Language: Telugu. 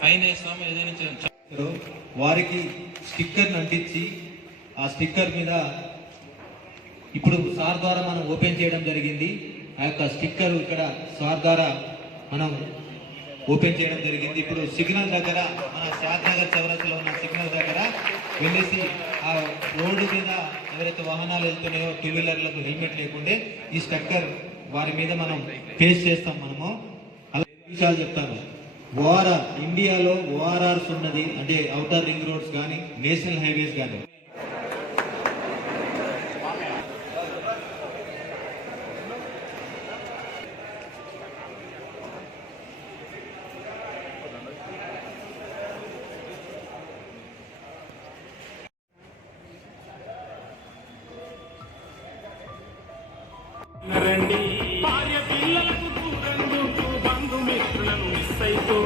ఫైన్ వేస్తాం. ఏదైనా వారికి స్టిక్కర్ అంటించి ఆ స్టిక్కర్ మీద ఇప్పుడు సార్ ద్వారా మనం ఓపెన్ చేయడం జరిగింది. ఆ యొక్క స్టిక్కర్ ఇక్కడ సార్ ద్వారా మనం ఓపెన్ చేయడం జరిగింది. ఇప్పుడు సిగ్నల్ దగ్గర మన షాద్నగర్ చౌరస్లో ఉన్న సిగ్నల్ దగ్గర వెళ్ళేసి ఆ రోడ్డు మీద ఎవరైతే వాహనాలు వెళ్తున్నాయో టూ వీలర్లకు హెల్మెట్ లేకుంటే ఈ స్టిక్కర్ వారి మీద మనం పేస్ట్ చేస్తాం. మనము అలా విషయాలు చెప్తాను. ఓఆర్ఆర్ ఇండియాలో ఓఆర్ఆర్స్ ఉన్నది అంటే అవుటర్ రింగ్ రోడ్స్ కానీ నేషనల్ హైవేస్ కానీ రండి భార్య పిల్లలకు దూరం బంధుమిత్రులను మిస్ అయిపో